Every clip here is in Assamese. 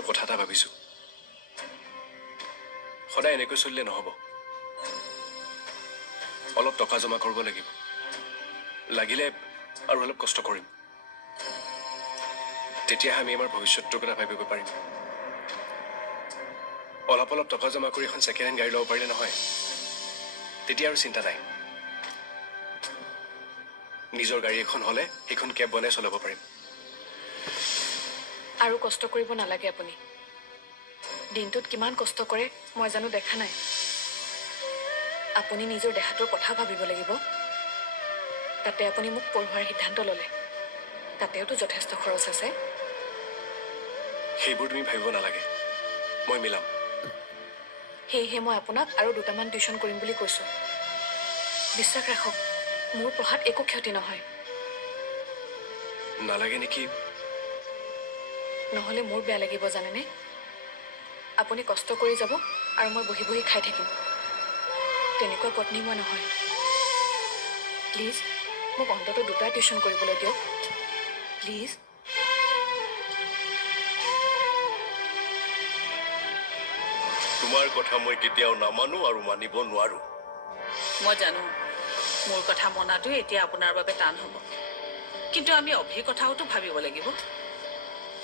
মই কথা এটা ভাবিছোঁ সদায় এনেকৈ চলিলে নহ'ব অলপ টকা জমা কৰিব লাগিব লাগিলে আৰু অলপ কষ্ট কৰিম তেতিয়া আমি আমাৰ ভৱিষ্যতৰ কথা ভাবিব পাৰিম অলপ অলপ টকা জমা কৰি এখন ছেকেণ্ড হেণ্ড গাড়ী ল'ব পাৰিলে নহয় তেতিয়া আৰু চিন্তা নাই নিজৰ গাড়ী এখন হ'লে সেইখন কেব বনাই চলাব পাৰিম আৰু কষ্ট কৰিব নালাগে আপুনি দিনটোত কিমান কষ্ট কৰে মই জানো দেখা নাই আপুনি নিজৰ দেহাটোৰ কথা ভাবিব লাগিব তাতে আপুনি মোক পঢ়োৱাৰ সিদ্ধান্ত ল'লে তাতেওতো যথেষ্ট খৰচ আছে সেইবোৰ তুমি ভাবিব নালাগে মই মিলাম সেয়েহে মই আপোনাক আৰু দুটামান টিউশ্যন কৰিম বুলি কৈছোঁ বিশ্বাস ৰাখক মোৰ পঢ়াত একো ক্ষতি নহয় নালাগে নেকি নহ'লে মোৰ বেয়া লাগিব জানেনে আপুনি কষ্ট কৰি যাব আৰু মই বহি বহি খাই থাকিম তেনেকুৱা পত্নী মই নহয় প্লিজ মোক অন্ততঃ দুটা টিউশ্যন কৰিবলৈ দিয়ক প্লিজ তোমাৰ কথা মই কেতিয়াও নামানো আৰু মানিব নোৱাৰো মই জানো মোৰ কথা মনাটো এতিয়া আপোনাৰ বাবে টান হ'ব কিন্তু আমি অভিৰ কথাওতো ভাবিব লাগিব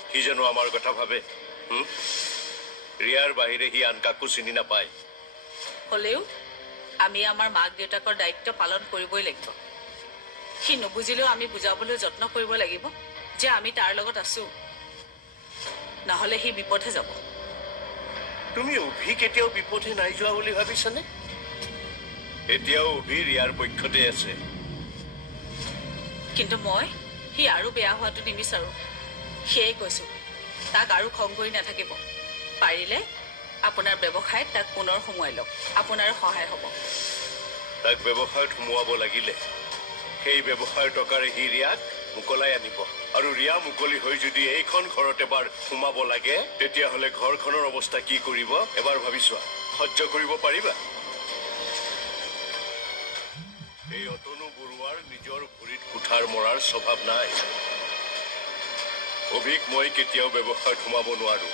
সি জানো আমাৰ কথা ভাবে ৰিয়াৰ বাহিৰে সি আন কাকো চিনি নাপায় হ'লেও আমি আমাৰ মাক দেউতাকৰ দায়িত্ব পালন কৰিবই লাগিব সি নুবুজিলেও আমি বুজাবলৈ যত্ন কৰিব লাগিব যে আমি তাৰ লগত আছো নহ'লে সি বিপথে যাব তুমি অভি কেতিয়াও বিপথে নাই যোৱা বুলি ভাবিছানে এতিয়াও অভি ৰিয়াৰ পক্ষতে আছে কিন্তু মই সি আৰু বেয়া হোৱাটো নিবিচাৰো সেয়ে কৈছো তাক আৰু খং কৰি নাথাকিব পাৰিলে আপোনাৰ ব্যৱসায়ত তাক পুনৰ সোমোৱাই লওক আপোনাৰ সহায় হ'ব তাক ব্যৱসায়ত সোমোৱাব লাগিলে সেই ব্যৱসায়ৰ টকাৰে সি ৰিয়াক মুকলাই আনিব আৰু ৰিয়া মুকলি হৈ যদি এইখন ঘৰত এবাৰ সোমাব লাগে তেতিয়াহ'লে ঘৰখনৰ অৱস্থা কি কৰিব এবাৰ ভাবি চোৱা সহ্য কৰিব পাৰিবা এই অতনু বৰুৱাৰ নিজৰ ভৰিত কুঠাৰ মৰাৰ স্বভাৱ নাই অভিক মই কেতিয়াও ব্যৱসায়ত সোমাব নোৱাৰো